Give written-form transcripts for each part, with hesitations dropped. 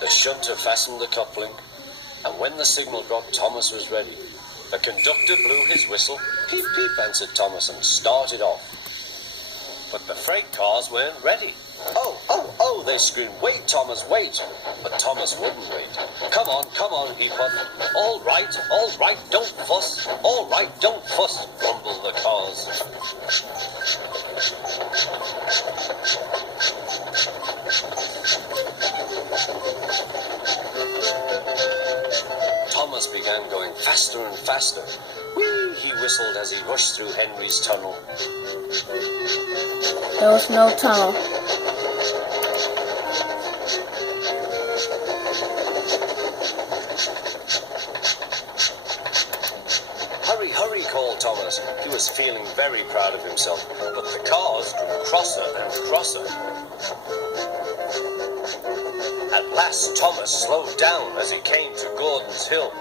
The shunter fastened the coupling, and when the signal got Thomas was ready. The conductor blew his whistle. Peep, peep, answered Thomas, and started off. But the freight cars weren't ready. Oh, oh, oh, they screamed, wait, Thomas, wait. But Thomas wouldn't wait. Come on, he puffed. All right, don't fuss. All right, don't fuss, grumbled the cars. Thomas began going faster and faster. Whee, he whistled as he rushed through Henry's tunnel. There was no tunnel. Hurry, hurry, called Thomas. He was feeling very proud of himself, but the cars grew crosser and crosser. At last, Thomas slowed down as he came to Gordon's Hill.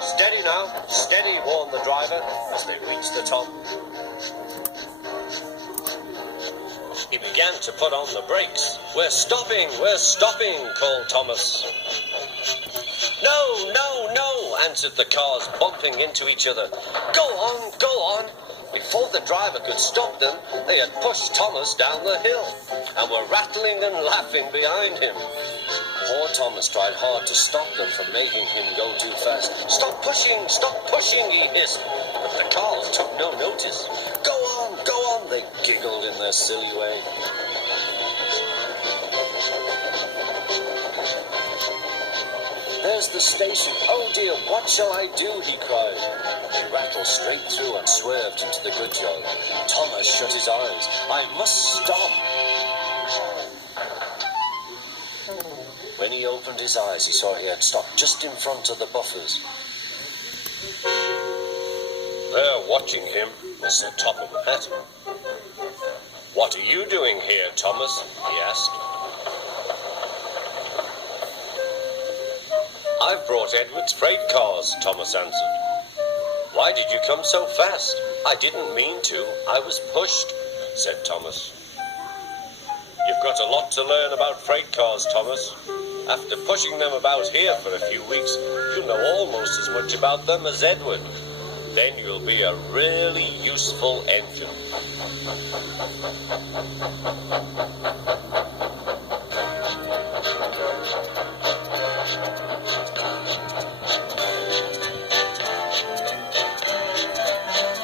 Steady now, steady, warned the driver as they reached the top. He began to put on the brakes. We're stopping, called Thomas. No, no, no, answered the cars, bumping into each other. Go on, go on. Before the driver could stop them, they had pushed Thomas down the hill and were rattling and laughing behind him. Poor Thomas tried hard to stop them from making him go too fast. Stop pushing, he hissed. But the cars took no notice. Go on, they giggled in their silly way. There's the station. Oh dear, what shall I do? He cried. He rattled straight through and swerved into the goods yard. Thomas shut his eyes. I must stop. When he opened his eyes, he saw he had stopped just in front of the buffers. There, watching him, was the top of the hat. What are you doing here, Thomas? He asked. I've brought Edward's freight cars, Thomas answered. Why did you come so fast? I didn't mean to. I was pushed, said Thomas. You've got a lot to learn about freight cars, Thomas. After pushing them about here for a few weeks, you'll know almost as much about them as Edward. Then you'll be a really useful engine.